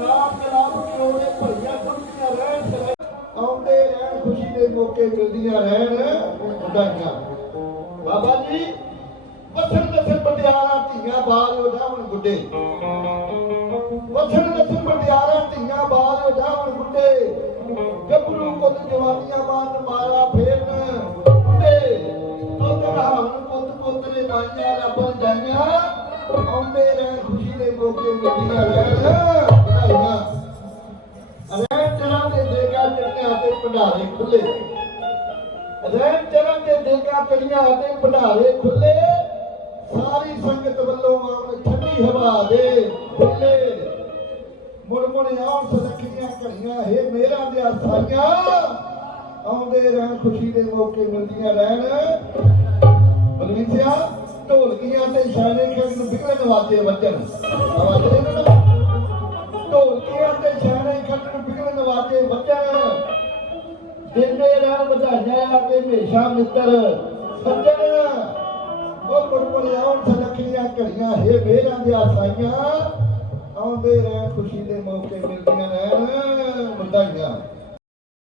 ਲਾਭ ਲਾਭ ਕਿਉੜੇ ਭਈਆ ਕੁੜੀਆਂ ਰਹਿਣ ਸਦਾ ਆਉਂਦੇ ਰਹਿਣ, ਖੁਸ਼ੀ ਦੇ ਮੌਕੇ ਮਿਲਦੀਆਂ ਰਹਿਣ ਵਧਾਈਆਂ ਬਾਬਾ ਜੀ ਵਸਣ ਨਸਲ ਪਟਿਆਲਾ, ਧੀਆਂ ਬਾਲ ਹੋ ਜਾਵਣ ਗੁੱਡੇ ਵਸਣ ਨਸਲ ਪਟਿਆਲਾ, ਧੀਆਂ ਬਾਲ ਹੋ ਜਾਵਣ ਗੁੱਡੇ ਗੱਭਰੂ, ਕੁੱਲ ਜਵਾਨੀਆਂ ਮਾਨ ਮਾਰਾ ਫੇਰਨ। ਗੁੱਡੇ ਤੁਧ ਰਹਾਵਣ ਪੁੱਤ ਪੁੱਤਰੇ ਮਾਈਆਂ ਰੱਬਾਂ ਜਾਈਆਂ ਆਉਂਦੇ ਰਹਿਣ, ਖੁਸ਼ੀ ਦੇ ਮੌਕੇ ਮਿਲਦੀਆਂ ਰਹਿਣ। ਚੜੀਆਂ ਤੇ ਭੰਡਾਰੇ ਖੁੱਲੇ। ਰਹਿਣ ਚਰਾਂ ਦੇ ਦੇਗਾ ਚੜੀਆਂ ਤੇ ਭੰਡਾਰੇ ਖੁੱਲੇ, ਸਾਰੀ ਸੰਗਤ ਵੱਲੋਂ ਆਉਣ ਠੰਡੀ ਹਵਾ ਦੇ ਖੁੱਲੇ। ਮੁੜ ਆਉਣ ਸਲਖੀਆਂ ਘੜੀਆਂ, ਹੇ ਮੇਰਾ ਦੇ ਸਾਈਆਂ ਆਉਂਦੇ ਰਹਿਣ ਖੁਸ਼ੀ ਦੇ ਮੌਕੇ ਮਿਲਦੀਆਂ ਰਹਿਣ। ਬਲਵੀਰ ਢੋਲਕੀਆਂ ਤੇ ਸ਼ਾਨੇ ਖੇਡ ਨੂੰ ਬਿਗੜੇ ਵੱਜਣ। ਆਵਾਜ਼ ਦਿੰਦੇ ਰਹਿਣ ਵਧਾਈਆਂ ਤੇ ਹਮੇਸ਼ਾ ਮਿੱਤਰ, ਸੱਜਣ, ਉਹ ਕੁਰਬਨ ਆਉਣ ਸਲਖੀਆਂ ਘੜੀਆਂ, ਹੇ ਮੇਰਾ ਦੇ ਸਾਈਆਂ, ਆਉਂਦੇ ਰਹਿਣ ਖੁਸ਼ੀ ਦੇ ਮੌਕੇ ਮਿਲਦੀਆਂ ਰਹਿਣ।